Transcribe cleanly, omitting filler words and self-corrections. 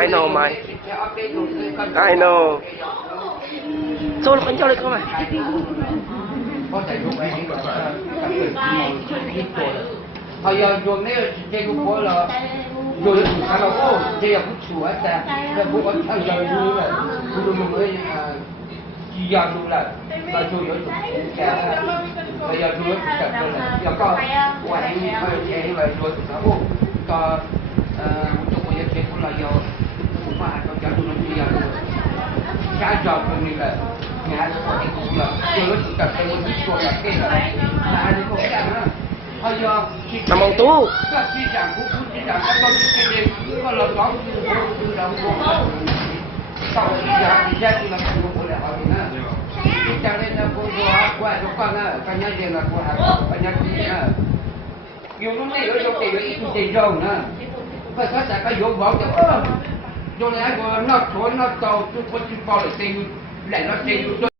I know mày. I know. Cho nó cho được không mày? giờ chuồng này chơi cũng có là rồi khá là ô chơi cũng chùa ta là cũng có thằng giờ như là cũng mới chỉ giờ luôn là chơi ở cả bây giờ chơi cả là giờ có ngoài những chơi là chơi ô có trong bây giờ chơi cũng là giờ cũng mà có chơi luôn bây giờ cái giờ cũng như là nhà nó có cái cũng là chơi cả cái một cái chùa là cái là nó có cái nữa. Nằm ông tú. Rồi